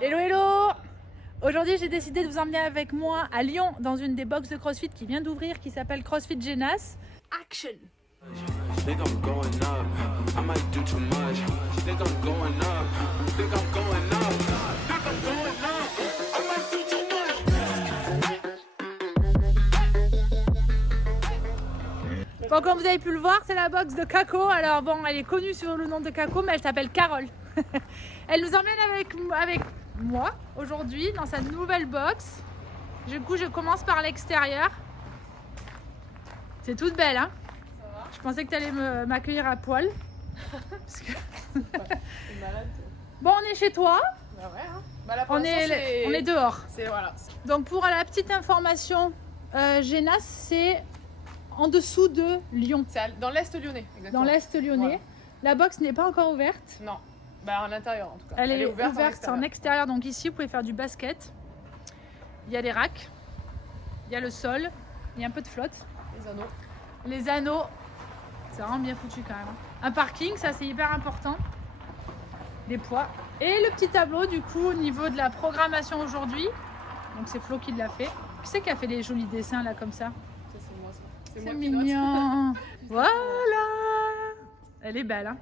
Hello hello. Aujourd'hui j'ai décidé de vous emmener avec moi à Lyon dans une des box de CrossFit qui vient d'ouvrir qui s'appelle CrossFit Genas. Action. Bon, comme vous avez pu le voir, c'est la box de Kako. Alors bon, elle est connue sur le nom de Kako, mais elle s'appelle Carole. Elle nous emmène avec moi aujourd'hui dans sa nouvelle box. Du coup, je commence par l'extérieur. C'est toute belle, hein? Ça va. Je pensais que tu allais m'accueillir à poil. Parce que... malade. Bon, on est chez toi. Bah ouais, hein. Bah là, On est dehors. C'est voilà. Donc pour la petite information, Genas, c'est en dessous de Lyon. C'est dans l'Est lyonnais, exactement. Dans l'Est lyonnais. Voilà. La box n'est pas encore ouverte. Non. Bah à l'intérieur en tout cas. Elle est ouverte en extérieur. Donc ici, vous pouvez faire du basket. Il y a les racks. Il y a le sol. Il y a un peu de flotte. Les anneaux. Les anneaux. C'est vraiment bien foutu quand même. Un parking, ça c'est hyper important. Des poids. Et le petit tableau du coup au niveau de la programmation aujourd'hui. Donc c'est Flo qui l'a fait. Qui c'est qui a fait les jolis dessins là comme ça? Ça c'est moi ça. C'est moi qui mignon. Voilà. Elle est belle, hein?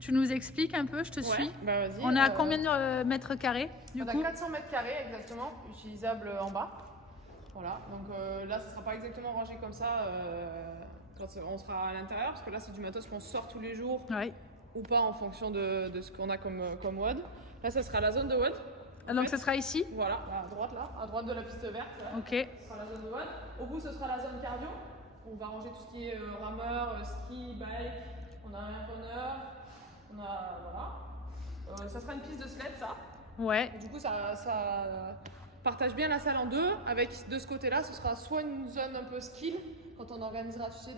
Tu nous expliques un peu, je te suis. Bah vas-y. On a combien de mètres carrés du On coup? a 400 mètres carrés exactement, utilisables en bas. Voilà, donc là ce sera pas exactement rangé comme ça quand on sera à l'intérieur, parce que là c'est du matos qu'on sort tous les jours Ouais. ou pas en fonction de ce qu'on a comme WOD. Là ça sera la zone de WOD. Ah, donc ce sera ici? Voilà, à droite là, à droite de la piste verte. Là. Ok. Ce sera la zone de WOD. Au bout ce sera la zone cardio. On va ranger tout ce qui est rameur, ski, bike. On a un runner. On a voilà. Ça sera une piste de sled ça. Ouais. Et du coup ça partage bien la salle en deux. Avec de ce côté-là, ce sera soit une zone un peu skill quand on organisera tu sais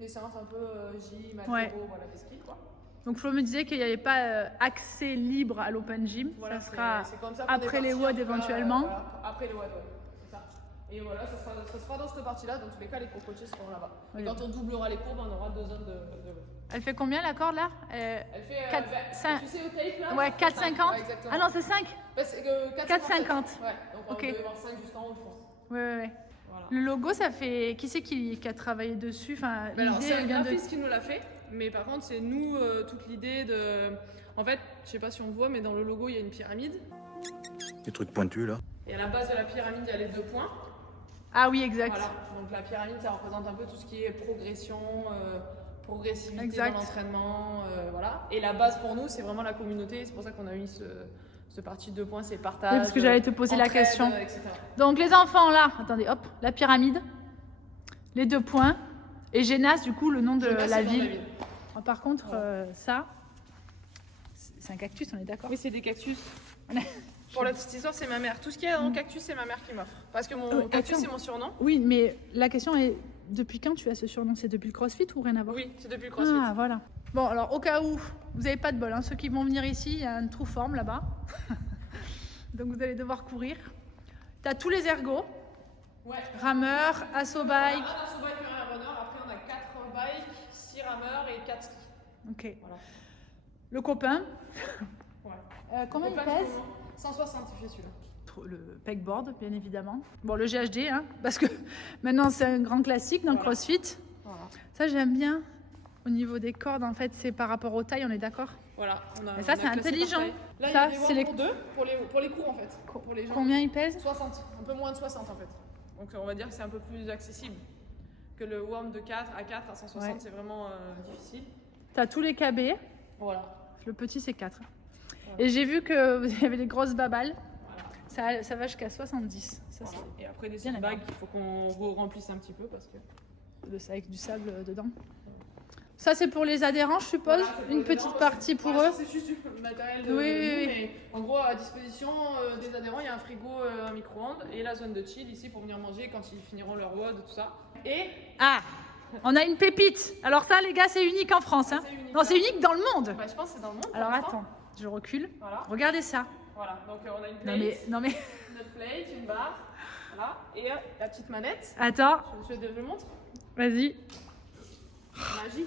des séances un peu gym, apéro, Ouais. voilà des skills quoi. Donc Flo me disait qu'il n'y avait pas accès libre à l'open gym. Voilà, ça sera c'est comme ça qu'on après est les parti, WOD en tout cas, éventuellement. voilà, après les WOD, ouais, c'est ça. Et voilà, ça sera dans cette partie-là. Dans tous les cas, les coachés seront là-bas. Oui. Et quand on doublera les courbes, on aura 2 zones de WOD. Elle fait combien la corde là? Elle fait 4, 5. tu sais au tape là? Ouais, 4,50. Ouais, exactement. Ah non, c'est 5? Bah, c'est 4,50. 4,50. Ouais, donc on Ok. doit y avoir 5 juste en haut, je pense. Ouais. Voilà. Le logo, ça fait. Qui c'est qui a travaillé dessus? Enfin, Bah alors, l'idée, c'est un elle vient de. graphiste qui nous l'a fait, mais par contre, c'est nous, toute l'idée de. En fait, je sais pas si on voit, mais dans le logo, il y a une pyramide. Des trucs pointus là. Et à la base de la pyramide, il y a les 2 points. Ah oui, exact. Voilà. Donc la pyramide, ça représente un peu tout ce qui est progression, progressivité Exact. dans l'entraînement, voilà. Et la base pour nous, c'est vraiment la communauté. C'est pour ça qu'on a mis ce parti de 2 points, c'est partage. Oui, parce que j'allais te poser la entraide, question. etc. Donc les enfants là, attendez, hop, la pyramide, les 2 points, et Genas, du coup, le nom de Je passe la le nom de ville. Oh, par contre, ça, c'est un cactus, on est d'accord? Oui, c'est des cactus. Pour la petite histoire, c'est ma mère. Tout ce qu'il y a dans le cactus, c'est ma mère qui m'offre. Parce que mon cactus, attends. c'est mon surnom. Oui, mais la question est, depuis quand tu as ce surnom? C'est depuis le CrossFit ou rien à voir? Oui, c'est depuis le CrossFit. Ah, voilà. Bon, alors au cas où, vous n'avez pas de bol, hein, ceux qui vont venir ici, il y a un trou forme là-bas. Donc vous allez devoir courir. Tu as tous les ergots, Ouais. rameur, assaut bike. Un assaut bike et un runner. Après, on a 4 bikes, 6 rameurs et 4 skis. Ok. Voilà. Le copain, Ouais. combien il Copain, pèse? 160, il fait celui-là. Le pegboard, bien évidemment. Bon, le GHD, hein, parce que maintenant c'est un grand classique dans le Voilà. CrossFit. Voilà. Ça, j'aime bien. Au niveau des cordes, en fait, c'est par rapport aux tailles, on est d'accord? Voilà. Mais ça, on a c'est classé intelligent. par taille. Là, il y Ça, a des c'est worms les- pour 2, pour les cours en fait. Pour les gens. Combien il pèse? 60, un peu moins de 60 en fait. Donc on va dire que c'est un peu plus accessible que le worm de 4 à 4 à 160, Ouais. c'est vraiment difficile. Tu as tous les KB. Voilà. Le petit, c'est 4. Et j'ai vu que vous avez des grosses babales. Voilà. Ça va jusqu'à 70. Ça, Voilà. Et après des bien bagues, il faut qu'on remplisse un petit peu parce que. avec du sable dedans. Ça, c'est pour les adhérents, je suppose. Voilà, c'est pour Une les petite adhérents, partie parce que- pour voilà, eux. ça, c'est juste du matériel de Oui, de oui, nous, oui. mais en gros, à disposition des adhérents, il y a un frigo, un micro-ondes et la zone de chill ici pour venir manger quand ils finiront leur WOD, tout ça. Et Ah, on a une pépite. Alors ça, les gars, c'est unique en France. Hein. C'est unique, Non, c'est là. unique dans le monde. bah, je pense que c'est dans le monde. pour Alors l'instant. attends, je recule. Voilà. Regardez ça. Voilà. Donc on a une Non plate, mais, une plate, une barre, voilà, et la petite manette. attends, Je le montre. vas-y. Magie.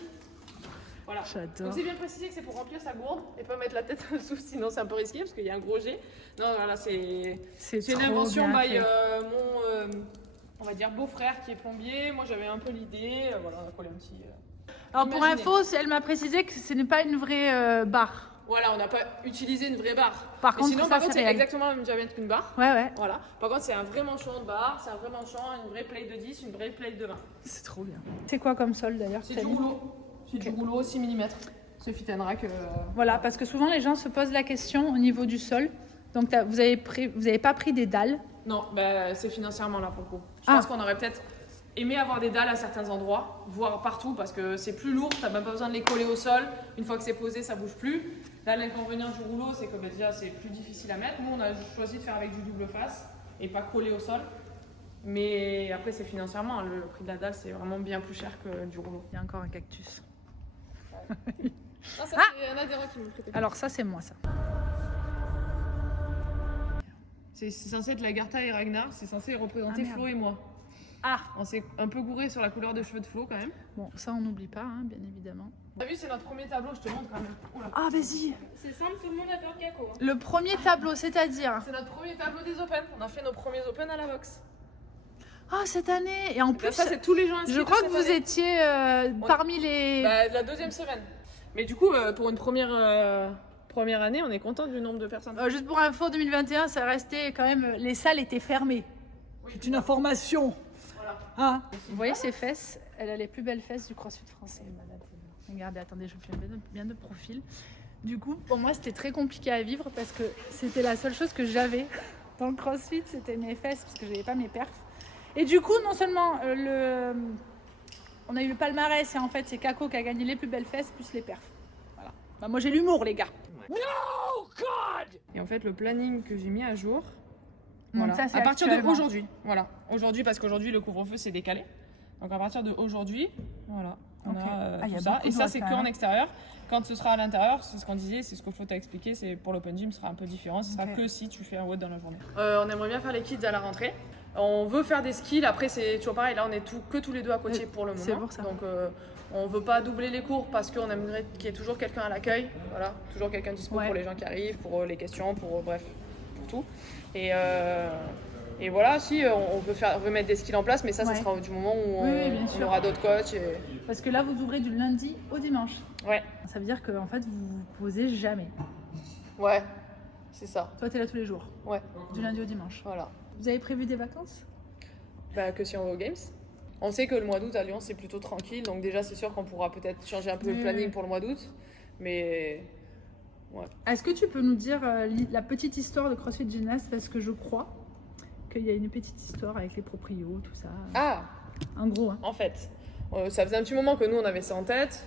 Voilà. Donc J'adore. c'est bien précisé que c'est pour remplir sa gourde et pas mettre la tête dessous, sinon c'est un peu risqué parce qu'il y a un gros jet. Non, voilà, c'est une trop invention bien by fait. mon, on va dire, beau-frère qui est plombier. Moi j'avais un peu l'idée, voilà, on a collé un petit... Alors pour imaginez. info, elle m'a précisé que ce n'est pas une vraie barre. Voilà, on n'a pas utilisé une vraie barre. Par Mais contre, sinon, ça, par contre, c'est c'est réel. exactement le même diamètre qu'une barre. Ouais, ouais. Voilà. Par contre, c'est un vrai manchon de barre, c'est un vrai manchon, une vraie plate de 10, une vraie plate de 20. C'est trop bien. C'est quoi comme sol d'ailleurs? C'est du rouleau. C'est du rouleau 6 mm. Ce fit and rack. Voilà, parce que souvent les gens se posent la question au niveau du sol. Donc vous avez pas pris des dalles. Non, bah, c'est financièrement là pour le coup. Je Ah. pense qu'on aurait peut-être aimé avoir des dalles à certains endroits, voire partout, parce que c'est plus lourd, t'as même pas besoin de les coller au sol. Une fois que c'est posé, ça bouge plus. Là, l'inconvénient du rouleau, c'est que bah, déjà c'est plus difficile à mettre. Nous, on a choisi de faire avec du double face et pas coller au sol. Mais après, c'est financièrement, hein, le prix de la dalle, c'est vraiment bien plus cher que du rouleau. Il y a encore un cactus. Ah, ça, c'est un adhérent qui me prêtait. Alors ça c'est moi ça. C'est censé être la Gartha et Ragnar, c'est censé représenter Ah, merde. Flo et moi. Ah On s'est un peu gouré sur la couleur de cheveux de Flo quand même. bon, ça on n'oublie pas, hein, bien évidemment. T'as vu, c'est notre premier tableau, je te montre quand même. Oula. Ah vas-y. C'est simple, tout le monde a peur Kako. Le premier tableau, c'est-à-dire. C'est notre premier tableau des Open. On a fait nos premiers Open à la boxe. Ah cette année. Et en plus, Ça, c'est tous les gens inscrits. je de crois cette que vous année. étiez parmi les. Bah, de la deuxième semaine. Mais du coup, pour une première année, on est content du nombre de personnes. Juste pour info, 2021, ça restait quand même. Les salles étaient fermées. Oui, C'est une information. Voilà. Ah. Vous voyez ses fesses? Elle a les plus belles fesses du CrossFit français. Regardez, attendez, je vous fais bien de profil. Du coup, pour moi, c'était très compliqué à vivre parce que c'était la seule chose que j'avais dans le CrossFit, c'était mes fesses parce que j'avais pas mes perfs. Et du coup, non seulement on a eu le palmarès et en fait, c'est Kako qui a gagné les plus belles fesses plus les perfs. Voilà. Bah, moi, j'ai l'humour, les gars. Et en fait, le planning que j'ai mis à jour, Donc voilà. ça, c'est À partir actuellement. d'aujourd'hui. Voilà. Aujourd'hui, parce qu'aujourd'hui, le couvre-feu s'est décalé. Donc à partir d'aujourd'hui, voilà. On Ok. a Il y a tout ça. beaucoup Et de ça, c'est retard. qu'en extérieur. Quand ce sera à l'intérieur, c'est ce qu'on disait, c'est ce que Flo t'a expliqué, c'est pour l'open gym, ce sera un peu différent. Ce sera Ok. que si tu fais un WOD dans la journée. On aimerait bien faire les kids à la rentrée. On veut faire des skills. Après, c'est toujours pareil. Là, on est que tous les deux à côté pour le moment. c'est pour ça. Donc, on veut pas doubler les cours parce qu'on aimerait qu'il y ait toujours quelqu'un à l'accueil. Voilà, toujours quelqu'un dispo Ouais. pour les gens qui arrivent, pour les questions, pour bref, pour tout. Et voilà, si on veut mettre des skills en place, mais ça Ouais. sera du moment où Oui, bien on sûr. aura d'autres coachs. Et... Parce que là, vous ouvrez du lundi au dimanche. Ouais, Ça veut dire que en fait, vous vous posez jamais. ouais, c'est ça. Toi, t'es là tous les jours, Ouais, du lundi au dimanche. voilà. Vous avez prévu des vacances? Bah, que si on va aux Games. On sait que le mois d'août à Lyon c'est plutôt tranquille, donc déjà c'est sûr qu'on pourra peut-être changer un peu Oui, le planning oui. pour le mois d'août. Mais Est-ce que tu peux nous dire la petite histoire de CrossFit Gymnast? Parce que je crois qu'il y a une petite histoire avec les proprios, tout ça. ah, En gros, hein. en fait, ça faisait un petit moment que nous on avait ça en tête.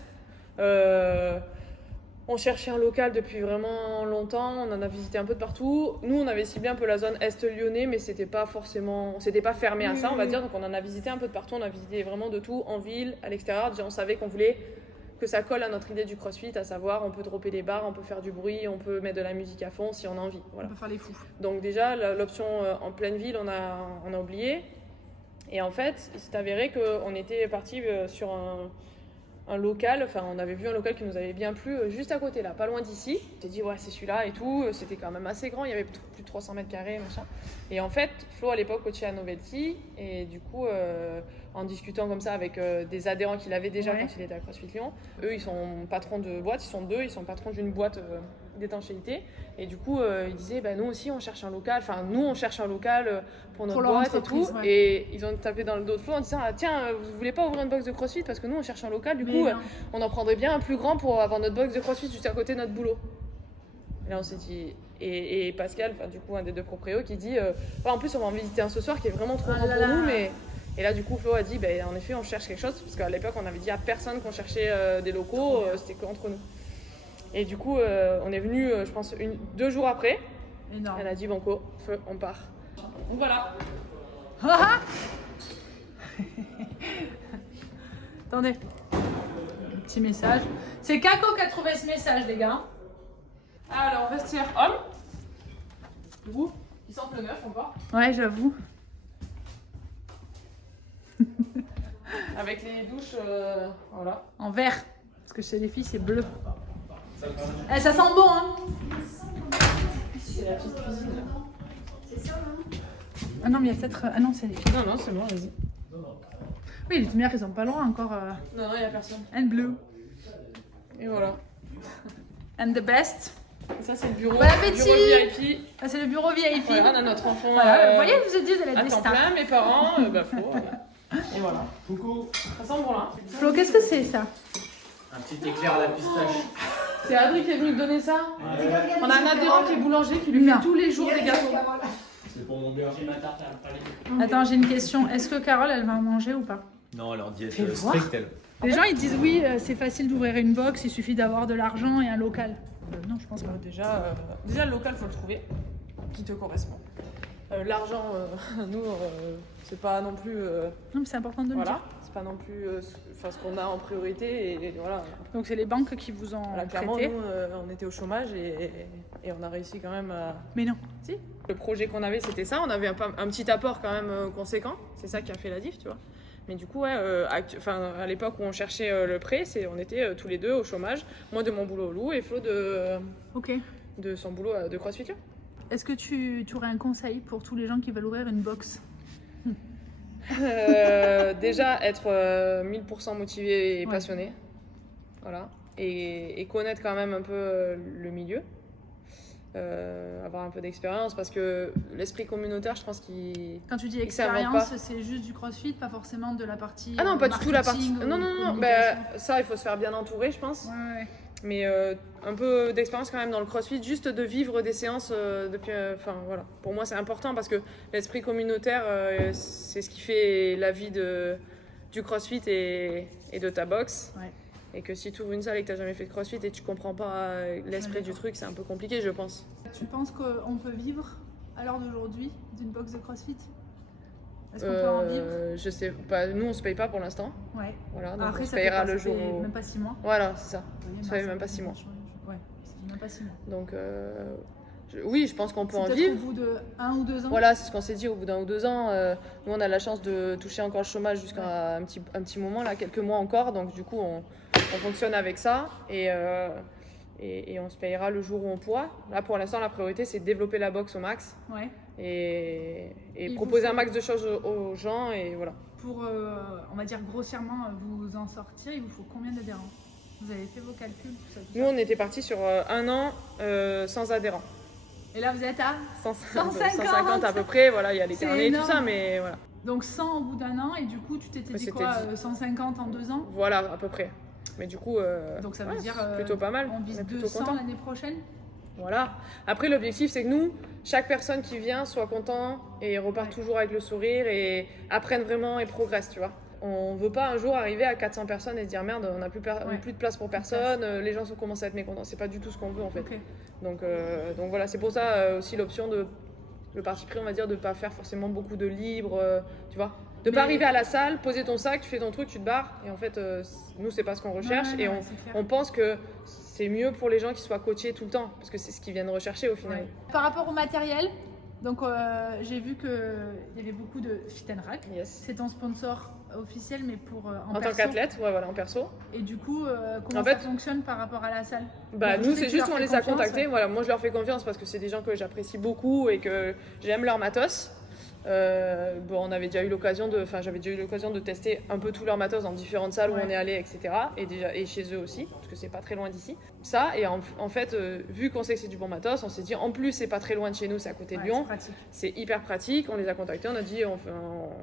On cherchait un local depuis vraiment longtemps, on en a visité un peu de partout. Nous on avait ciblé un peu la zone est lyonnais, mais c'était pas fermé à ça, on va dire. Donc on en a visité un peu de partout, on a visité vraiment de tout, en ville, à l'extérieur. Déjà on savait qu'on voulait que ça colle à notre idée du CrossFit, à savoir on peut dropper des barres, on peut faire du bruit, on peut mettre de la musique à fond si on a envie. Voilà. On peut faire les fous. Donc déjà, l'option en pleine ville, on a oublié. Et en fait, il s'est avéré qu'on était parti sur un local, enfin on avait vu un local qui nous avait bien plu juste à côté là, pas loin d'ici. On s'est dit ouais c'est celui-là et tout, c'était quand même assez grand, il y avait plus de 300 mètres carrés machin. Et en fait, Flo à l'époque coachait à Novelty et du coup en discutant comme ça avec des adhérents qu'il avait déjà Ouais. quand il était à CrossFit Lyon, eux ils sont patrons de boîte, ils sont deux, ils sont patrons d'une boîte d'étanchéité et du coup ils disaient bah, nous aussi on cherche un local, enfin nous on cherche un local pour notre Pour leur boîte et tout entreprise, ouais. et ils ont tapé dans le dos de Flo en disant ah, tiens vous voulez pas ouvrir une box de CrossFit parce que nous on cherche un local du Mais coup non. on en prendrait bien un plus grand pour avoir notre box de CrossFit juste à côté de notre boulot. Et là on s'est dit et Pascal, enfin du coup un des deux proprios qui dit ouais, en plus on va en visiter un ce soir qui est vraiment trop Ah grand là pour là. nous mais et là du coup Flo a dit bah, en effet on cherche quelque chose parce qu'à l'époque on avait dit à personne qu'on cherchait des locaux, c'était qu'entre nous. Et du coup on est venu je pense 2 jours après, Énorme. elle a dit banco, feu, on part. Donc voilà. Ah Attendez. Un petit message. C'est Kako qui a trouvé ce message, les gars. Alors vestiaire homme. Du coup, ils sentent le neuf encore. Ouais, j'avoue. Avec les douches, voilà. En vert. Parce que chez les filles, c'est bleu. Eh, ça sent bon, hein. C'est la petite cuisine là. Ah non, mais il y a peut-être... Ah non, c'est les filles. Non, c'est bon, vas-y. Oui, les lumières, ils sont pas loin encore. Non, il y a personne. And blue. Et voilà. And the best. Et ça, c'est le bureau. Bon appétit. Bureau VIP. Ah, c'est le bureau VIP. Voilà, on a notre enfant. Voilà, vous voyez, je vous ai dit, vous allez à être des temps stars. plein, mes parents, Et voilà. Coucou. Ça sent bon là. Flo, qu'est-ce que c'est ça? Un petit éclair à la pistache. C'est Adri qui est venu te donner ça. On a un adhérent qui est boulanger qui lui fait tous les jours des gâteaux. C'est pour mon beurre. Attends, j'ai une question. Est-ce que Carole, elle va en manger ou pas? Non, elle est en diète Fais voir. stricte, elle. Les gens, ils disent oui, c'est facile d'ouvrir une box, il suffit d'avoir de l'argent et un local. Non, je pense pas. Déjà, le local, faut le trouver, qui te correspond. L'argent, nous, c'est pas non plus. Non, mais c'est important de le Voilà, dire. c'est pas non plus ce qu'on a en priorité. Et voilà. Donc, c'est les banques qui vous ont Voilà, clairement, prêté. nous, on était au chômage et on a réussi quand même à. Mais non. Si. Le projet qu'on avait, c'était ça. On avait un petit apport quand même conséquent. C'est ça qui a fait la diff, tu vois. Mais du coup, ouais, à l'époque où on cherchait le prêt, on était tous les deux au chômage. Moi de mon boulot au Loup et Flo Ok. de son boulot de CrossFit. Est-ce que tu aurais un conseil pour tous les gens qui veulent ouvrir une box? Déjà, être 1000% motivé et Ouais. passionné. Voilà. Et connaître quand même un peu le milieu. Avoir un peu d'expérience parce que l'esprit communautaire, je pense qu'il. Quand tu dis Il s'invente expérience, c'est juste du crossfit, pas forcément de la partie. Ah non, pas du tout la partie. marketing Non, ou non, non. communication. Ça, il faut se faire bien entourer, je pense. Ouais. Mais un peu d'expérience quand même dans le CrossFit, juste de vivre des séances depuis. Enfin voilà. Pour moi, c'est important parce que l'esprit communautaire, c'est ce qui fait la vie du CrossFit et de ta boxe. Ouais. Et que si tu ouvres une salle et que tu n'as jamais fait de CrossFit et tu comprends pas l'esprit du truc, c'est un peu compliqué, je pense. Tu penses qu'on peut vivre à l'heure d'aujourd'hui d'une box de CrossFit? Est-ce qu'on peut en vivre? Je sais pas. Nous, on se paye pas pour l'instant. Ouais. Voilà. Donc Après, on se ça fait payera quoi? le Ça jour fait où. même pas 6 mois. Voilà, c'est ça. Oui, Ça fait même pas 6 mois. Ouais, ça fait même pas 6 mois. Donc, oui, je pense qu'on peut en C'est vivre. peut-être au bout de 1 ou 2 ans. Voilà, c'est ce qu'on s'est dit au bout d'1 ou 2 ans. Nous, on a la chance de toucher encore le chômage jusqu'à un petit moment, là, quelques mois encore. Donc, du coup, on fonctionne avec ça et on se payera le jour où on pourra. Là, pour l'instant, la priorité, c'est de développer la boxe au max Ouais. et Il proposer vous un faut- max de choses aux gens. Et voilà. Pour, on va dire grossièrement, vous en sortir, il vous faut combien d'adhérents? Vous avez fait vos calculs, tout ça, tout Nous, ça. on était parti sur 1 an sans adhérents. Et là, vous êtes à 150 à peu près. Voilà, il y a les C'est carnets et tout énorme. ça, mais voilà. donc 100 au bout d'un an, et du coup, tu t'étais Ouais, dit c'était quoi? dit. 150 en 2 ans? Voilà, à peu près. Mais du coup, Donc ça veut ouais, dire c'est plutôt pas mal. on vise est plutôt 200 content. l'année prochaine? Voilà. Après, l'objectif, c'est que nous, chaque personne qui vient soit content et reparte Ouais. toujours avec le sourire et apprenne vraiment et progresse, tu vois. On veut pas un jour arriver à 400 personnes et se dire merde, on n'a plus, Ouais. plus de place pour personne, les gens sont commencés à être mécontents. C'est pas du tout ce qu'on veut en fait. Ok. Donc voilà, c'est pour ça aussi l'option de le parti pris, on va dire, de pas faire forcément beaucoup de libre, tu vois. De Mais- pas arriver à la salle, poser ton sac, tu fais ton truc, tu te barres. Et en fait, nous, c'est pas ce qu'on recherche. Ouais, et ouais, c'est clair. on pense que c'est mieux pour les gens qui soient coachés tout le temps, parce que c'est ce qu'ils viennent rechercher au final. Ouais. Par rapport au matériel, donc j'ai vu qu'il y avait beaucoup de Fit and Rack. Yes. C'est ton sponsor officiel, mais pour en En tant perso. qu'athlète, ouais, voilà, en perso. Et du coup, comment En ça fait- fonctionne par rapport à la salle? Bah, Donc, je nous, sais c'est que tu juste leur on fais les a confiance. contactés. Voilà, moi, je leur fais confiance parce que c'est des gens que j'apprécie beaucoup et que j'aime leur matos. On avait déjà eu l'occasion j'avais déjà eu l'occasion de tester un peu tout leur matos dans différentes salles où Ouais. on est allé, etc. Et chez eux aussi, parce que c'est pas très loin d'ici. Ça, et en fait, vu qu'on sait que c'est du bon matos, on s'est dit en plus, c'est pas très loin de chez nous, c'est à côté de Ouais, Lyon. c'est pratique. C'est hyper pratique, on les a contactés, on a dit on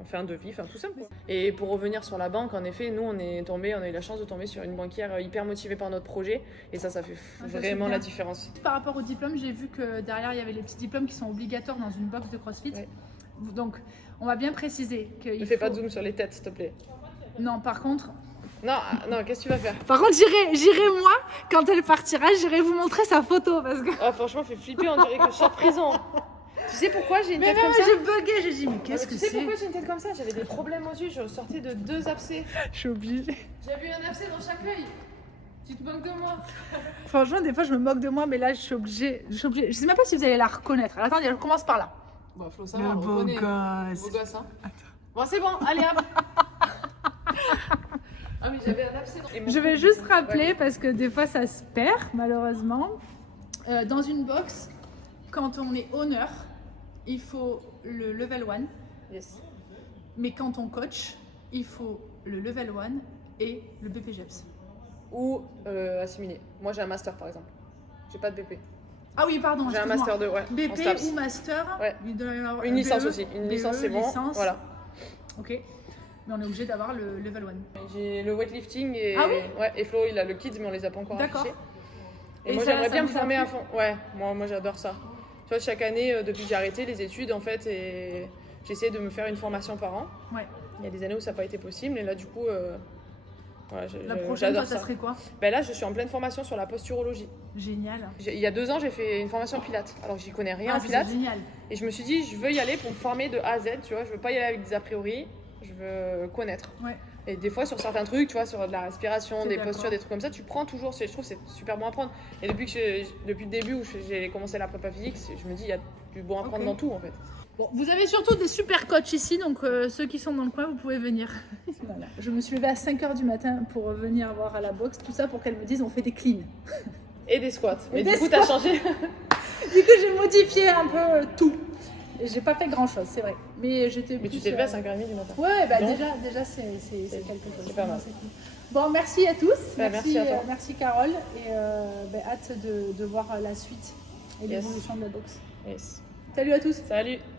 fait un devis, enfin tout simple quoi. Et pour revenir sur la banque, en effet, nous on a eu la chance de tomber sur une banquière hyper motivée par notre projet et ça fait Ah, ça, c'est vraiment bien. la différence. Par rapport au diplôme, j'ai vu que derrière, il y avait les petits diplômes qui sont obligatoires dans une box de CrossFit. Ouais. Donc, on va bien préciser qu'il Ne fais faut... pas de zoom sur les têtes s'il te plaît. Non, par contre... Non, qu'est-ce que tu vas faire? Par contre, j'irai moi, quand elle partira, j'irai vous montrer sa photo parce que... Oh franchement, fait flipper, on dirait que je sors de prison. Tu sais pourquoi j'ai une Mais tête même comme ça? j'ai bugué, j'ai dit mais qu'est-ce que Tu sais c'est? pourquoi j'ai une tête comme ça? J'avais des problèmes aux yeux, je sortais de 2 abcès. Je suis obligée. J'avais eu un abcès dans chaque œil. Tu te moques de moi? Franchement, des fois, je me moque de moi, mais là, je suis obligée. Je sais même pas si vous allez la reconnaître. Alors, attendez, je commence par là. Bon, Flo, ça va, on reconnaît. gosse. Beau gosse, hein. Bon, c'est bon, allez hop. Ah mais j'avais un abcès dans... Je vais juste rappeler, parce que des fois ça se perd malheureusement. Dans une box, quand on est honneur, il faut le level 1. Yes. Mais quand on coach, il faut le level 1 et le BPGEPS. Ou assimilé. Moi j'ai un master par exemple. J'ai pas de BP. Ah oui, pardon, J'ai un excuse-moi. master 2, ouais. en BP STAPS. ou master. Ouais. Il doit y avoir Une licence BE, aussi. Une licence BE, c'est bon. licence. Voilà. Ok. Mais on est obligé d'avoir le level 1. J'ai le weightlifting et, Ah oui ouais, et Flo il a le kids mais on les a pas encore D'accord. affichés. Et, Et moi ça j'aimerais bien me vous a former plu à fond. Ouais, moi j'adore ça. Tu vois, chaque année, depuis que j'ai arrêté les études en fait, et j'essaie de me faire une formation par an. Ouais. Il y a des années où ça n'a pas été possible et là du coup, voilà, La prochaine, j'adore toi, ça serait quoi? Ben là je suis en pleine formation sur la posturologie. Génial. Il y a 2 ans j'ai fait une formation pilates. Alors j'y connais rien Ah, en c'est pilates. génial. Et je me suis dit, je veux y aller pour me former de A à Z, tu vois. Je veux pas y aller avec des a priori, je veux connaître. Ouais. Et des fois, sur certains trucs, tu vois, sur de la respiration, C'est des d'accord. postures, des trucs comme ça, tu prends toujours. Je trouve que c'est super bon à prendre. Et depuis le début où j'ai commencé la prépa physique, je me dis, il y a du bon à prendre Ok. dans tout en fait. Bon, vous avez surtout des super coachs ici, donc ceux qui sont dans le coin, vous pouvez venir. Voilà. Je me suis levée à 5h du matin pour venir voir à la boxe, tout ça pour qu'elle me dise on fait des cleans. Et des squats. Et Mais des du coup, t'as changé. Du coup, j'ai modifié un peu tout. Et j'ai pas fait grand chose, c'est vrai. Mais j'étais Mais plus, tu t'es levé à 5h30 du matin. Ouais, bah Donc, déjà c'est quelque chose. c'est pas mal. C'est cool. Bon, merci à tous. Bah, merci à toi. Merci Carole. Et hâte de voir la suite et Yes. l'évolution de la boxe. Yes. Salut à tous. Salut.